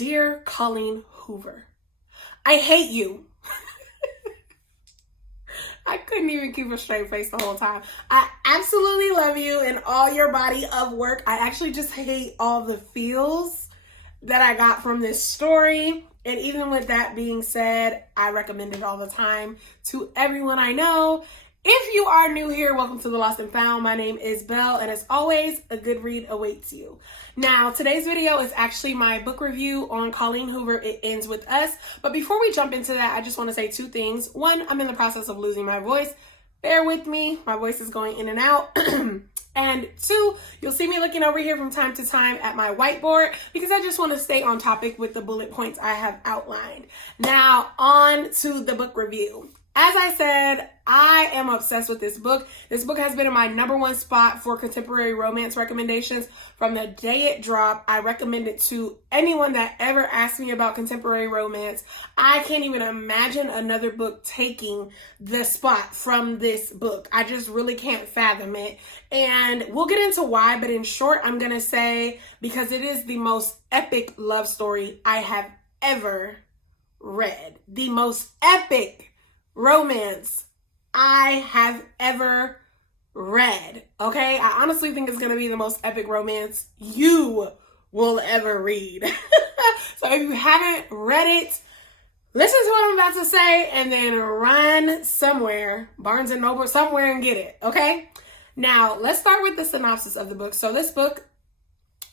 Dear Colleen Hoover, I hate you. I couldn't even keep a straight face the whole time. I absolutely love you and all your body of work. I actually just hate all the feels that I got from this story. And even with that being said, I recommend it all the time to everyone I know. If you are new here, welcome to The Lost and Found. My name is Belle, and as always, a good read awaits you. Now, today's video is actually my book review on Colleen Hoover, It Ends With Us. But before we jump into that, I just want to say two things. One, I'm in the process of losing my voice. Bear with me. My voice is going in and out. And two, you'll see me looking over here from time to time at my whiteboard because I just want to stay on topic with the bullet points I have outlined. Now, on to the book review. As I said, I am obsessed with this book. This book has been in my #1 spot for contemporary romance recommendations from the day it dropped. I recommend it to anyone that ever asked me about contemporary romance. I can't even imagine another book taking the spot from this book. I just really can't fathom it. And we'll get into why, but in short, I'm going to say because it is the most epic love story I have ever read. The most epic romance I have ever read. Okay, I honestly think it's gonna be the most epic romance you will ever read. So if you haven't read it, listen to what I'm about to say and then run somewhere, Barnes and Noble, somewhere, and get it. Okay, now let's start with the synopsis of the book. So this book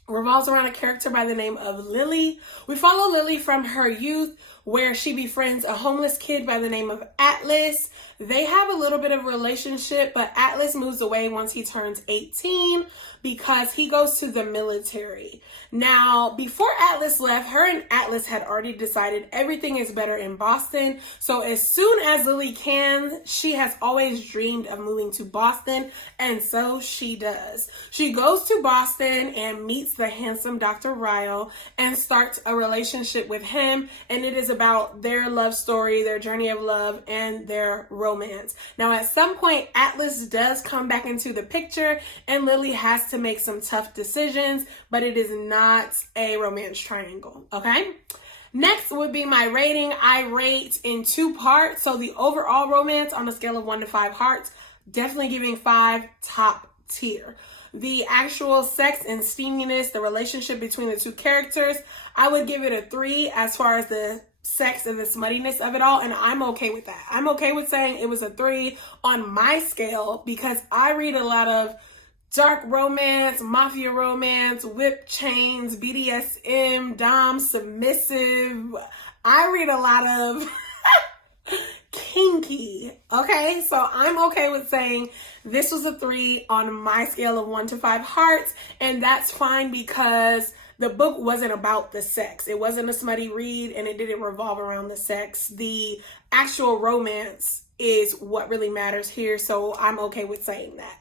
revolves around a character by the name of Lily. We follow Lily from her youth, where she befriends a homeless kid by the name of Atlas. They have a little bit of a relationship, but Atlas moves away once he turns 18 because he goes to the military. Now, before Atlas left, her and Atlas had already decided everything is better in Boston. So as soon as Lily can, she has always dreamed of moving to Boston, and so she does. She goes to Boston and meets the handsome Dr. Ryle and starts a relationship with him, and it is about their love story, their journey of love, and their romance. Now, at some point, Atlas does come back into the picture, and Lily has to make some tough decisions, but it is not a romance triangle, okay? Next would be my rating. I rate in 2 parts. So the overall romance on a scale of 1 to 5 hearts, definitely giving 5, top tier. The actual sex and steaminess, the relationship between the two characters, I would give it a 3 as far as the sex and the smuttiness of it all, and I'm okay with that. I'm okay with saying it was a 3 on my scale because I read a lot of dark romance, mafia romance, whip chains, BDSM, dom, submissive. I read a lot of kinky, okay? So I'm okay with saying this was a 3 on my scale of 1 to 5 hearts, and that's fine because the book wasn't about the sex. It wasn't a smutty read, and it didn't revolve around the sex. The actual romance is what really matters here, so I'm okay with saying that.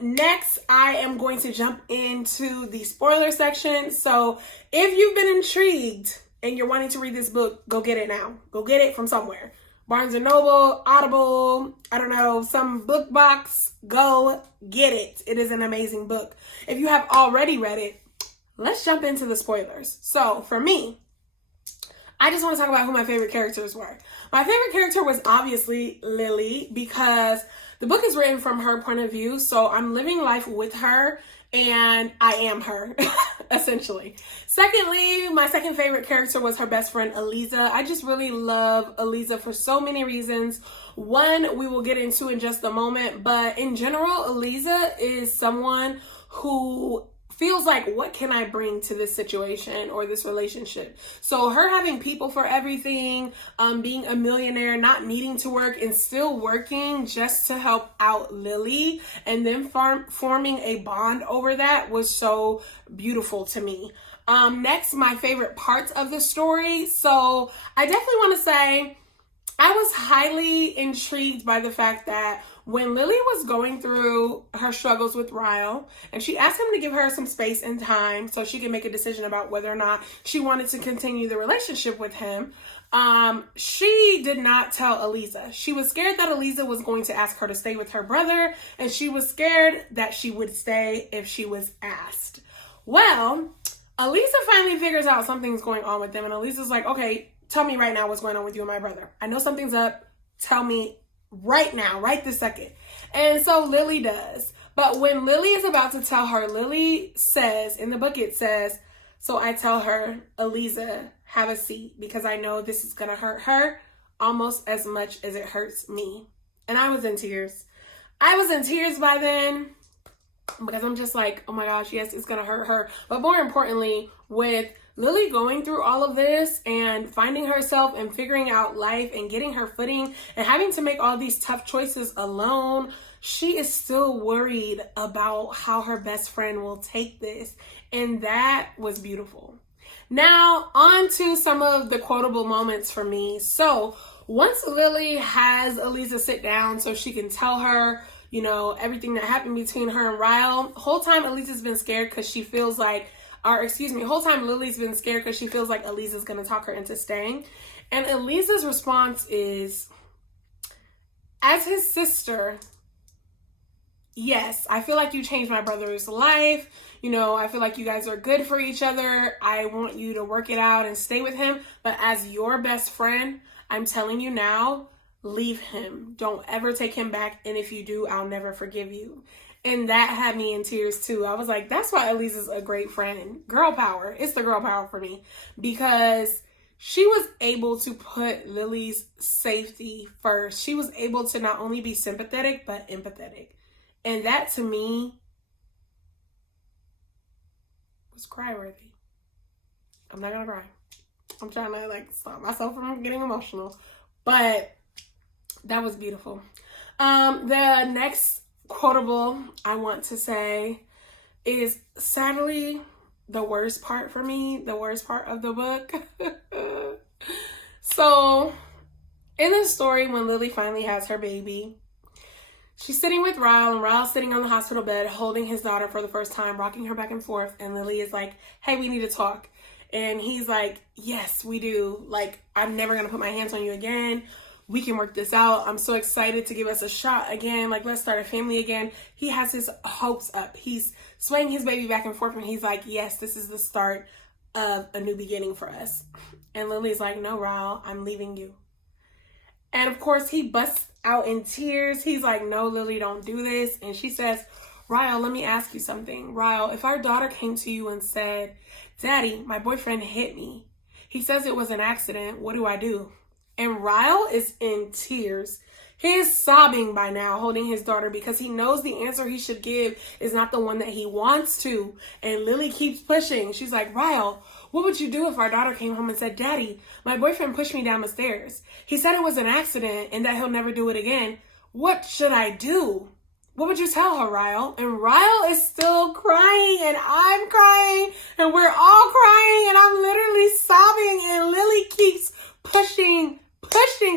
Next, I am going to jump into the spoiler section. So if you've been intrigued and you're wanting to read this book, go get it now. Go get it from somewhere. Barnes & Noble, Audible, I don't know, some book box. Go get it. It is an amazing book. If you have already read it, let's jump into the spoilers. So for me, I just want to talk about who my favorite characters were. My favorite character was obviously Lily because the book is written from her point of view. So I'm living life with her and I am her, essentially. Secondly, my second favorite character was her best friend, Eliza. I just really love Eliza for so many reasons. One, we will get into in just a moment, but in general, Eliza is someone who feels like, what can I bring to this situation or this relationship? So her having people for everything, being a millionaire, not needing to work and still working just to help out Lily, and then forming a bond over that was so beautiful to me. Next, my favorite parts of the story. So I definitely want to say I was highly intrigued by the fact that when Lily was going through her struggles with Ryle, and she asked him to give her some space and time so she could make a decision about whether or not she wanted to continue the relationship with him, she did not tell Eliza. She was scared that Eliza was going to ask her to stay with her brother, and she was scared that she would stay if she was asked. Well, Elisa finally figures out something's going on with them, and Elisa's like, okay, tell me right now what's going on with you and my brother. I know something's up. Tell me right now, right this second. And so Lily does. But when Lily is about to tell her, Lily says, in the book it says, so I tell her, Elisa, have a seat because I know this is going to hurt her almost as much as it hurts me. And I was in tears. I was in tears by then because I'm just like, oh my gosh, yes, it's going to hurt her. But more importantly, with Lily going through all of this and finding herself and figuring out life and getting her footing and having to make all these tough choices alone, she is still worried about how her best friend will take this. And that was beautiful. Now, on to some of the quotable moments for me. So, once Lily has Elisa sit down so she can tell her, you know, everything that happened between her and Ryle, whole time Elisa's been scared because she feels like, whole time Lily's been scared because she feels like Elisa's going to talk her into staying. And Elisa's response is, as his sister, yes, I feel like you changed my brother's life. You know, I feel like you guys are good for each other. I want you to work it out and stay with him. But as your best friend, I'm telling you now, leave him. Don't ever take him back. And if you do, I'll never forgive you. And that had me in tears too. I was like, that's why Elisa's a great friend. Girl power. It's the girl power for me. Because she was able to put Lily's safety first. She was able to not only be sympathetic, but empathetic. And that to me was cry-worthy. I'm not gonna cry. I'm trying to like stop myself from getting emotional. But that was beautiful. The next quotable I want to say is sadly the worst part for me, the worst part of the book. So in the story, when Lily finally has her baby, she's sitting with Ryle, and Ryle's sitting on the hospital bed holding his daughter for the first time, rocking her back and forth, and Lily is like, hey, we need to talk. And he's like, yes, we do. Like, I'm never gonna put my hands on you again. We can work this out. I'm so excited to give us a shot again. Like, let's start a family again. He has his hopes up. He's swaying his baby back and forth, and he's like, yes, this is the start of a new beginning for us. And Lily's like, no, Ryle, I'm leaving you. And of course, he busts out in tears. He's like, no, Lily, don't do this. And she says, Ryle, let me ask you something. Ryle, if our daughter came to you and said, Daddy, my boyfriend hit me. He says it was an accident. What do I do? And Ryle is in tears. He is sobbing by now, holding his daughter, because he knows the answer he should give is not the one that he wants to. And Lily keeps pushing. She's like, Ryle, what would you do if our daughter came home and said, Daddy, my boyfriend pushed me down the stairs. He said it was an accident and that he'll never do it again. What should I do? What would you tell her, Ryle? And Ryle is still crying, and I'm crying, and we're all crying, and I'm literally sobbing, and Lily keeps pushing.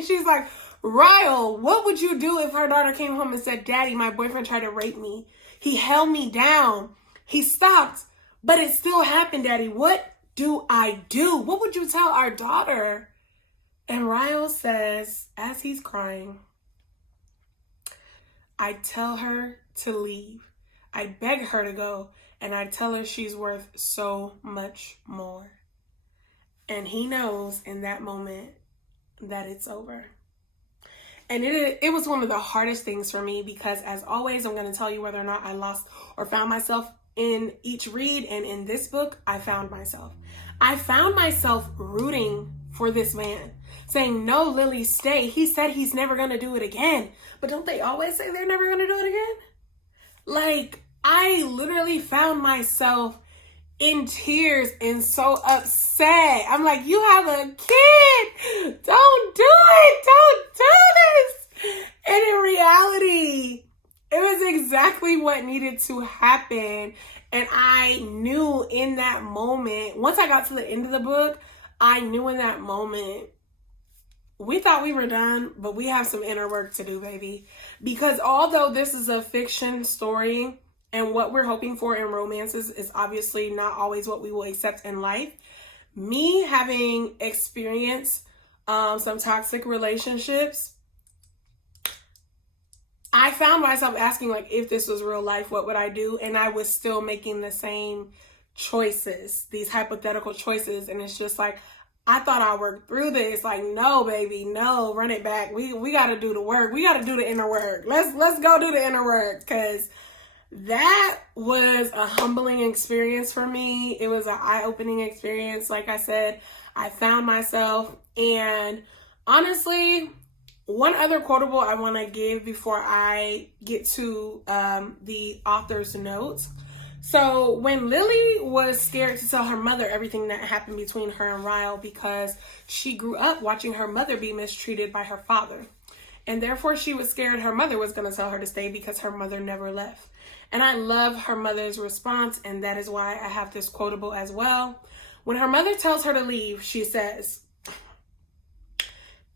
She's like, Ryle, what would you do if her daughter came home and said, Daddy, my boyfriend tried to rape me. He held me down. He stopped, but it still happened, Daddy. What do I do? What would you tell our daughter? And Ryle says, as he's crying, I tell her to leave. I beg her to go, and I tell her she's worth so much more. And he knows in that moment that it's over. And it was one of the hardest things for me, because as always, I'm going to tell you whether or not I lost or found myself in each read. And in this book, I found myself. I found myself rooting for this man, saying, no, Lily, stay. He said he's never going to do it again. But don't they always say they're never going to do it again? Like, I literally found myself in tears and so upset. I'm like, you have a kid. Don't do it. Don't do this. And in reality, it was exactly what needed to happen. And I knew in that moment, once I got to the end of the book, I knew in that moment, we thought we were done, but we have some inner work to do, baby. Because although this is a fiction story, and what we're hoping for in romances is obviously not always what we will accept in life, me having experienced some toxic relationships, I found myself asking, like, if this was real life, what would I do? And I was still making the same choices, these hypothetical choices. And it's just like, I thought I worked through this. Like, no, baby, no, run it back. We got to do the work. We got to do the inner work. Let's go do the inner work, because that was a humbling experience for me. It was an eye-opening experience. Like I said, I found myself. And honestly, one other quotable I want to give before I get to the author's notes. So when Lily was scared to tell her mother everything that happened between her and Ryle, because she grew up watching her mother be mistreated by her father. And therefore she was scared her mother was going to tell her to stay, because her mother never left. And I love her mother's response, and that is why I have this quotable as well. When her mother tells her to leave, she says,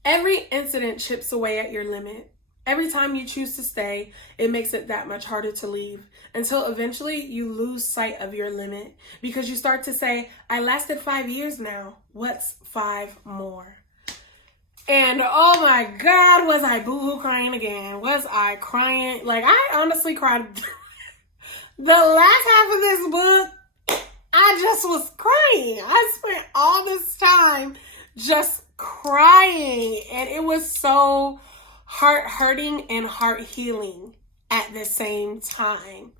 "Every incident chips away at your limit. Every time you choose to stay, it makes it that much harder to leave, until eventually you lose sight of your limit, because you start to say, I lasted 5 years now. What's 5 more? And oh my God, was I boohoo crying again? Was I crying? Like, I honestly cried. The last half of this book, I just was crying. I spent all this time just crying, and it was so heart hurting and heart healing at the same time.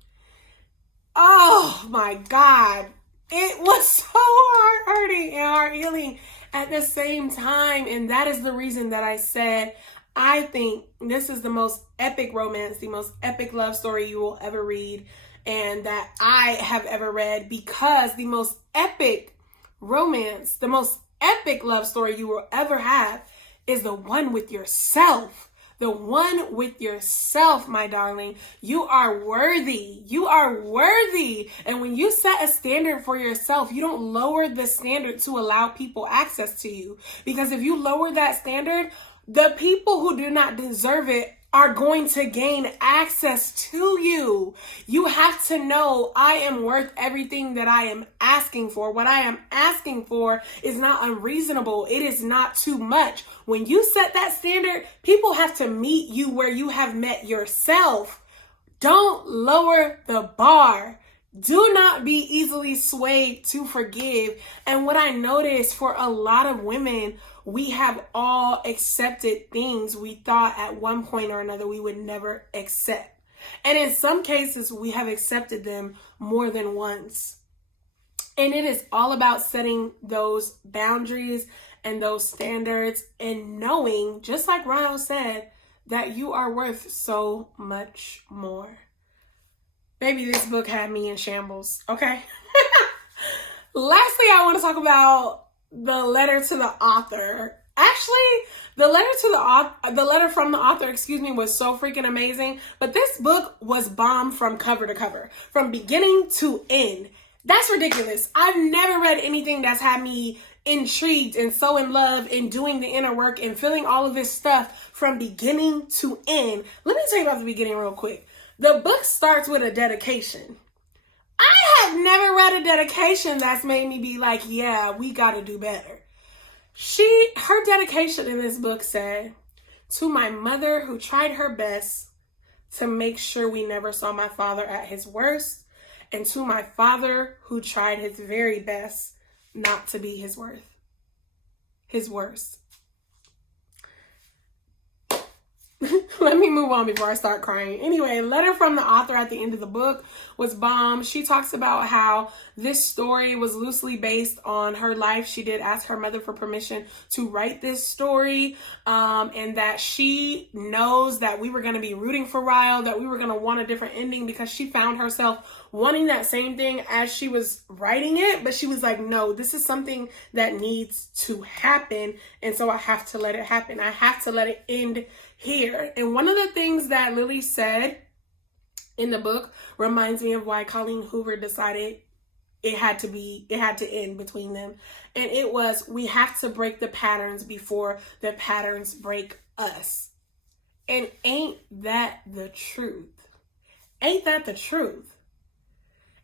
Oh my God. It was so heart hurting and heart healing at the same time. And that is the reason that I said, I think this is the most epic romance, the most epic love story you will ever read, and that I have ever read, because the most epic romance, the most epic love story you will ever have is the one with yourself. The one with yourself, my darling. You are worthy. You are worthy. And when you set a standard for yourself, you don't lower the standard to allow people access to you. Because if you lower that standard, the people who do not deserve it are going to gain access to you. You have to know, I am worth everything that I am asking for. What I am asking for is not unreasonable. It is not too much. When you set that standard, people have to meet you where you have met yourself. Don't lower the bar. Do not be easily swayed to forgive. And what I noticed for a lot of women, we have all accepted things we thought at one point or another we would never accept. And in some cases, we have accepted them more than once. And it is all about setting those boundaries and those standards, and knowing, just like Ryle said, that you are worth so much more. Baby, this book had me in shambles, okay? Lastly, I want to talk about the letter to the author. Actually, the letter from the author, was so freaking amazing. But this book was bomb from cover to cover, from beginning to end. That's ridiculous. I've never read anything that's had me intrigued and so in love and doing the inner work and feeling all of this stuff from beginning to end. Let me tell you about the beginning real quick. The book starts with a dedication. I have never read a dedication that's made me be like, yeah, we got to do better. Her dedication in this book said, "To my mother who tried her best to make sure we never saw my father at his worst, and to my father who tried his very best not to be his worst." Let me move on before I start crying. Anyway, letter from the author at the end of the book was bomb. She talks about how this story was loosely based on her life. She did ask her mother for permission to write this story, and that she knows that we were going to be rooting for Ryle, that we were going to want a different ending, because she found herself wanting that same thing as she was writing it. But she was like, no, this is something that needs to happen, and so I have to let it happen. I have to let it end here. And one of the things that Lily said in the book reminds me of why Colleen Hoover decided it had to end between them. And it was, we have to break the patterns before the patterns break us. And ain't that the truth? Ain't that the truth?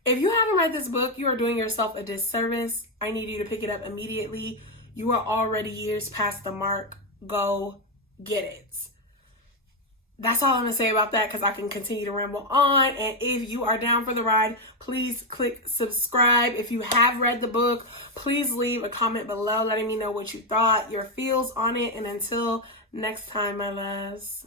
If you haven't read this book, you are doing yourself a disservice. I need you to pick it up immediately. You are already years past the mark. Go get it. that's all I'm gonna say about that, because I can continue to ramble on. And if you are down for the ride, please click subscribe. If you have read the book, please leave a comment below letting me know what you thought, your feels on it. And until next time, my loves.